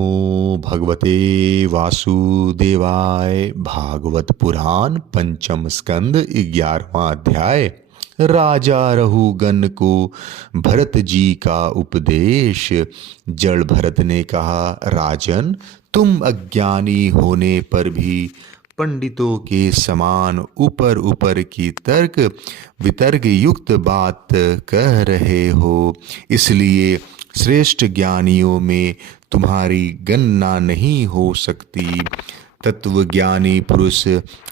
ओ भगवते वासुदेवाय। भागवत पुराण पंचम स्कंद 11वां अध्याय। राजा रहुगण को भरत जी का उपदेश। जड़ भरत ने कहा, राजन, तुम अज्ञानी होने पर भी पंडितों के समान ऊपर ऊपर की तर्क वितर्क युक्त बात कह रहे हो, इसलिए श्रेष्ठ ज्ञानियों में तुम्हारी गणना नहीं हो सकती। तत्वज्ञानी पुरुष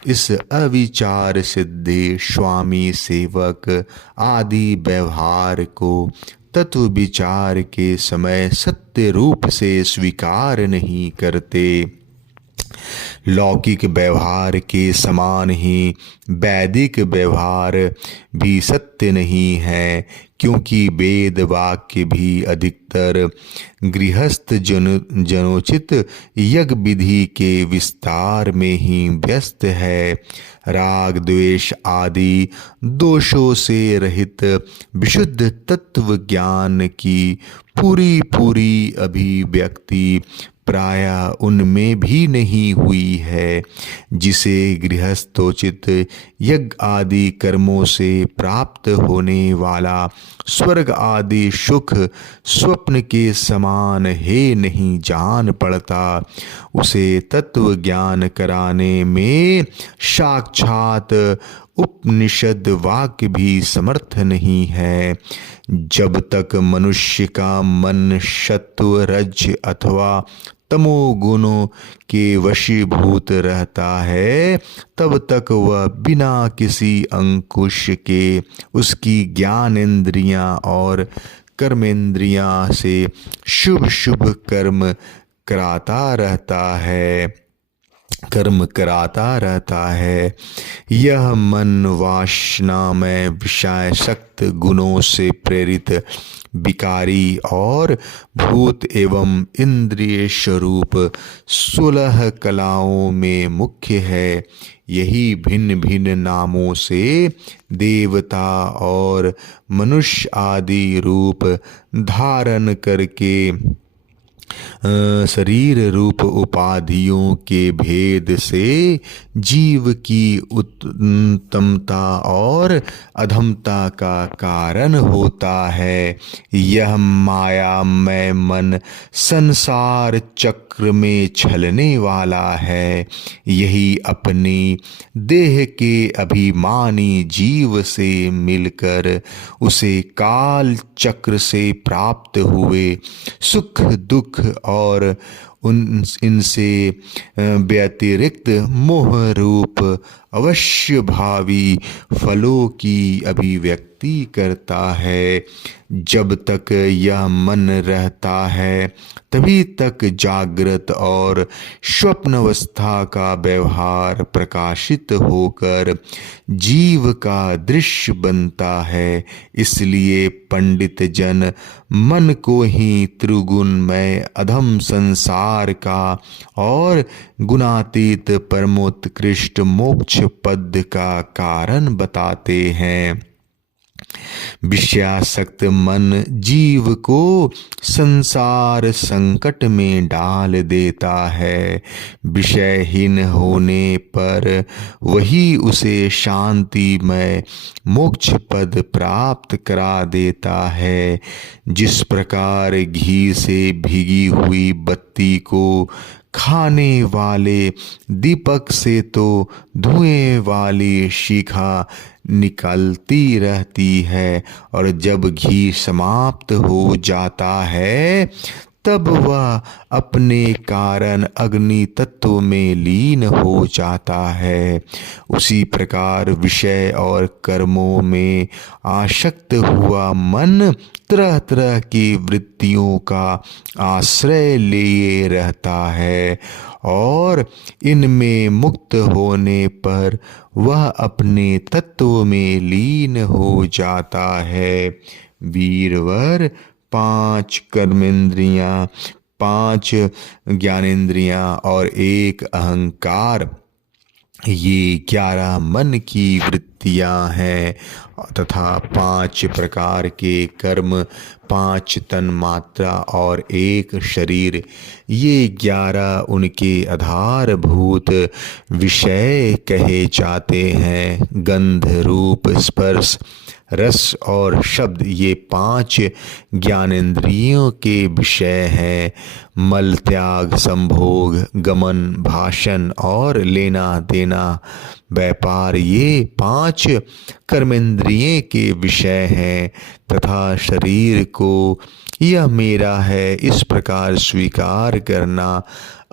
इस अविचार सिद्धि स्वामी सेवक आदि व्यवहार को तत्व विचार के समय सत्य रूप से स्वीकार नहीं करते। लौकिक व्यवहार के समान ही वैदिक व्यवहार भी सत्य नहीं है, क्योंकि वेद वाक्य भी अधिकतर गृहस्थ जनोचित यज्ञ विधि के विस्तार में ही व्यस्त है। राग द्वेष आदि दोषों से रहित विशुद्ध तत्व ज्ञान की पूरी पूरी अभिव्यक्ति प्रायः उनमें भी नहीं हुई है, जिसे गृहस्थोचित यज्ञ आदि कर्मों से प्राप्त होने वाला स्वर्ग आदि सुख स्वप्न के समान है नहीं जान पड़ता। उसे तत्व ज्ञान कराने में साक्षात उपनिषद वाक्य भी समर्थ नहीं है। जब तक मनुष्य का मन सत्व रज अथवा तमोगुणों के वशीभूत रहता है, तब तक वह बिना किसी अंकुश के उसकी ज्ञानेंद्रियां और कर्मेंद्रियां से शुभ शुभ कर्म कराता रहता है। यह मन वासना में विषय शक्त गुणों से प्रेरित विकारी और भूत एवं इंद्रिय स्वरूप 16 कलाओं में मुख्य है। यही भिन्न भिन्न नामों से देवता और मनुष्य आदि रूप धारण करके शरीर रूप उपाधियों के भेद से जीव की उत्तमता और अधमता का कारण होता है। यह मायामय मन संसार चक्र में छलने वाला है। यही अपनी देह के अभिमानी जीव से मिलकर उसे काल चक्र से प्राप्त हुए सुख दुख और इनसे व्यतिरिक्त मोह रूप अवश्य भावी फलों की अभिव्यक्ति करता है। जब तक यह मन रहता है तभी तक जागृत और स्वप्न अवस्था का व्यवहार प्रकाशित होकर जीव का दृश्य बनता है। इसलिए पंडित जन मन को ही त्रिगुणमय अधम संसार का और गुणातीत परमोत्कृष्ट मोक्ष पद का कारण बताते हैं। विषयासक्त मन जीव को संसार संकट में डाल देता है। विषयहीन होने पर वही उसे शांतिमय मोक्ष पद प्राप्त करा देता है। जिस प्रकार घी से भीगी हुई बत्ती को खाने वाले दीपक से तो धुएं वाली शिखा निकलती रहती है, और जब घी समाप्त हो जाता है तब वह अपने कारण अग्नि तत्व में लीन हो जाता है। उसी प्रकार विषय और कर्मों में आसक्त हुआ मन तरह तरह की वृत्तियों का आश्रय लिए रहता है, और इनमें मुक्त होने पर वह अपने तत्व में लीन हो जाता है। वीरवर 5 कर्मेंद्रियां, 5 ज्ञानेंद्रियां और 1 अहंकार, ये 11 मन की वृत्ति वृत्तियां हैं तथा 5 प्रकार के कर्म, 5 तन मात्रा और 1 शरीर, ये 11 उनके आधारभूत विषय कहे जाते हैं। गंध, रूप, स्पर्श, रस और शब्द, ये 5 ज्ञानेंद्रियों के विषय हैं। मल त्याग, संभोग, गमन, भाषण और लेना देना, व्यापार, ये 5 कर्मेंद्रिय के विषय हैं। तथा शरीर को यह मेरा है इस प्रकार स्वीकार करना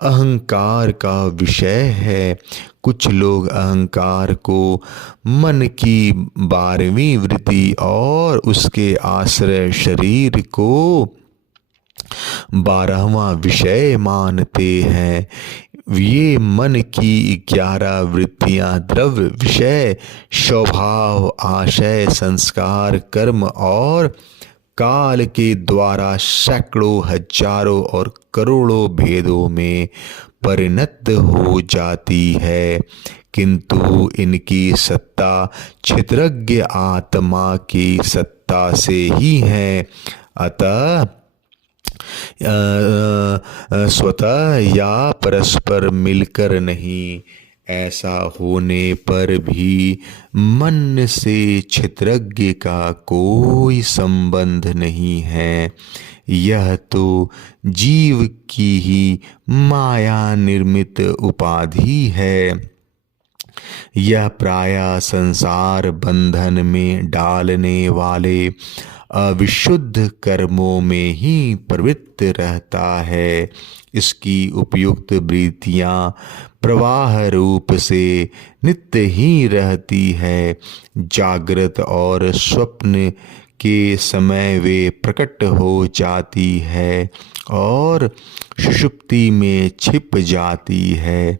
अहंकार का विषय है। कुछ लोग अहंकार को मन की 12वीं वृत्ति और उसके आश्रय शरीर को 12वां विषय मानते हैं। ये मन की 11 वृत्तियां द्रव्य, विषय, स्वभाव, आशय, संस्कार, कर्म और काल के द्वारा सैकड़ों, हजारों और करोड़ों भेदों में परिणत हो जाती है, किंतु इनकी सत्ता क्षेत्रज्ञ आत्मा की सत्ता से ही है। अतः स्वतः या परस्पर मिलकर नहीं। ऐसा होने पर भी मन से क्षेत्रज्ञ का कोई संबंध नहीं है। यह तो जीव की ही माया निर्मित उपाधि है। यह प्रायः संसार बंधन में डालने वाले अविशुद्ध कर्मों में ही प्रवृत्त रहता है। इसकी उपयुक्त वृत्तियां प्रवाह रूप से नित्य ही रहती है। जागृत और स्वप्न के समय वे प्रकट हो जाती है और सुषुप्ति में छिप जाती है।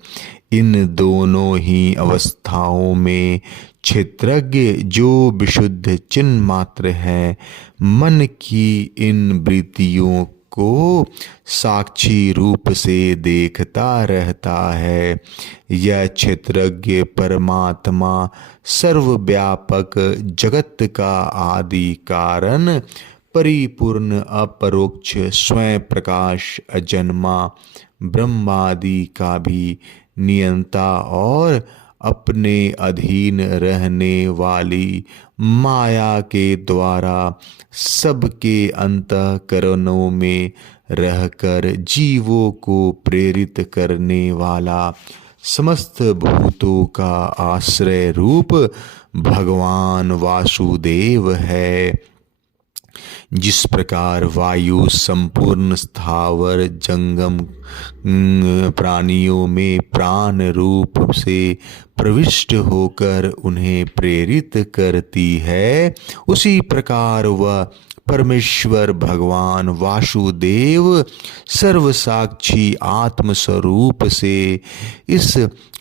इन दोनों ही अवस्थाओं में क्षेत्रज्ञ जो विशुद्ध चिन्ह मात्र है, मन की इन वृत्तियों को साक्षी रूप से देखता रहता है। यह क्षेत्रज्ञ परमात्मा सर्वव्यापक जगत का आदि कारण, परिपूर्ण अपरोक्ष स्वयं प्रकाश अजन्मा ब्रह्मादि का भी नियंता और अपने अधीन रहने वाली माया के द्वारा सबके अंतःकरणों में रहकर जीवों को प्रेरित करने वाला समस्त भूतों का आश्रय रूप भगवान वासुदेव है। जिस प्रकार वायु संपूर्ण स्थावर जंगम प्राणियों में प्राण रूप से प्रविष्ट होकर उन्हें प्रेरित करती है, उसी प्रकार वह परमेश्वर भगवान वासुदेव सर्वसाक्षी आत्मस्वरूप से इस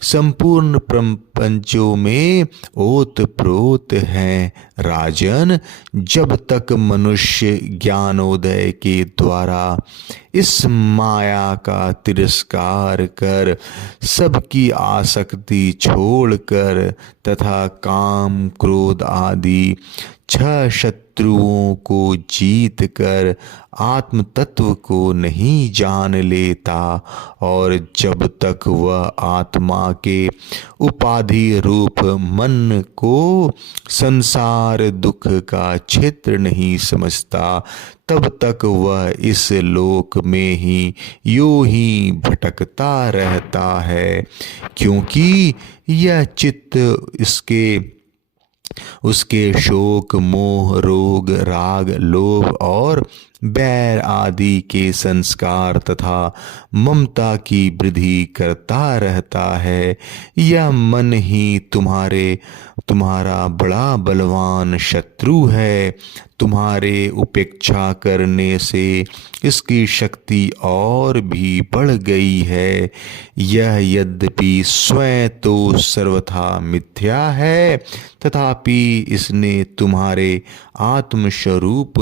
संपूर्ण प्रपंचों में ओतप्रोत हैं। राजन, जब तक मनुष्य ज्ञानोदय के द्वारा इस माया का तिरस्कार कर सबकी आसक्ति छोड़कर तथा काम क्रोध आदि 6 शत्रुओं को जीत कर आत्म तत्व को नहीं जान लेता और जब तक वह आत्मा के उपाधि रूप मन को संसार दुख का क्षेत्र नहीं समझता, तब तक वह इस लोक में ही यूं ही भटकता रहता है, क्योंकि यह चित्त उसके शोक, मोह, रोग, राग, लोभ और बैर आदि के संस्कार तथा ममता की वृद्धि करता रहता है। यह मन ही तुम्हारा बड़ा बलवान शत्रु है। तुम्हारे उपेक्षा करने से इसकी शक्ति और भी बढ़ गई है। यह यद्यपि स्वयं तो सर्वथा मिथ्या है, तथापि इसने तुम्हारे आत्मस्वरूप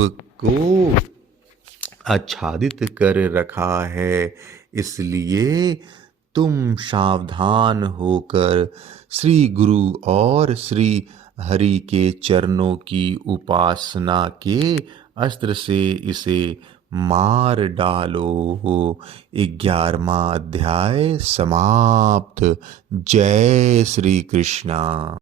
को आच्छादित कर रखा है। इसलिए तुम सावधान होकर श्री गुरु और श्री हरि के चरणों की उपासना के अस्त्र से इसे मार डालो। 11वां अध्याय समाप्त। जय श्री कृष्णा।